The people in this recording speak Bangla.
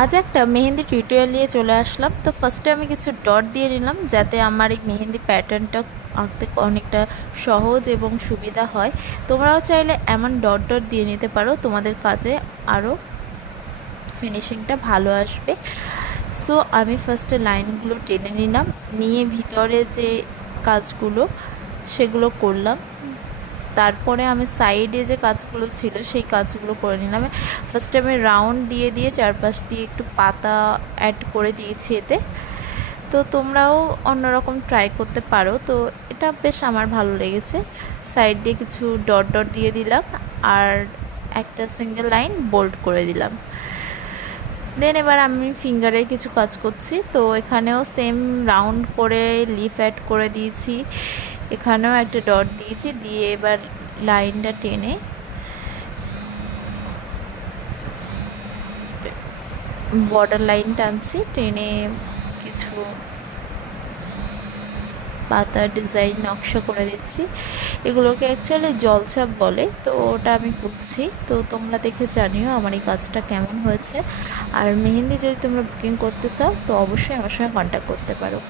আজ একটা মেহেন্দি টিউটোরিয়াল নিয়ে চলে আসলাম। তো ফার্স্টে আমি কিছু ডট দিয়ে নিলাম যাতে আমার এই মেহেন্দি প্যাটার্নটা আঁকতে অনেকটা সহজ এবং সুবিধা হয়। তোমরাও চাইলে এমন ডট ডট দিয়ে নিতে পারো, তোমাদের কাজে আরও ফিনিশিংটা ভালো আসবে। সো আমি ফার্স্টে লাইনগুলো টেনে নিলাম, নিয়ে ভিতরে যে কাজগুলো সেগুলো করলাম। তারপরে আমি সাইডে যে কাজগুলো ছিল সেই কাজগুলো করে নিলাম। ফার্স্টে আমি রাউন্ড দিয়ে দিয়ে চারপাশ দিয়ে একটু পাতা অ্যাড করে দিয়েছি এতে। তো তোমরাও অন্যরকম ট্রাই করতে পারো। তো এটা বেশ আমার ভালো লেগেছে। সাইড দিয়ে কিছু ডট ডট দিয়ে দিলাম আর একটা সিঙ্গেল লাইন বোল্ড করে দিলাম। দেন এবার আমি ফিঙ্গারের কিছু কাজ করছি। তো এখানেও সেম রাউন্ড করে লিফ অ্যাড করে দিয়েছি, এখানেও একটা ডট দিয়েছি, দিয়ে এবার লাইনটা টেনে বর্ডার লাইন টানছি, টেনে কিছু পাতার ডিজাইন নকশা করে দিচ্ছি। এগুলোকে অ্যাকচুয়ালি জলছাপ বলে, তো ওটা আমি করছি। তো তোমরা দেখে জানিও আমার এই কাজটা কেমন হয়েছে। আর মেহেন্দি যদি তোমরা বুকিং করতে চাও তো অবশ্যই আমার সঙ্গে কন্ট্যাক্ট করতে পারো।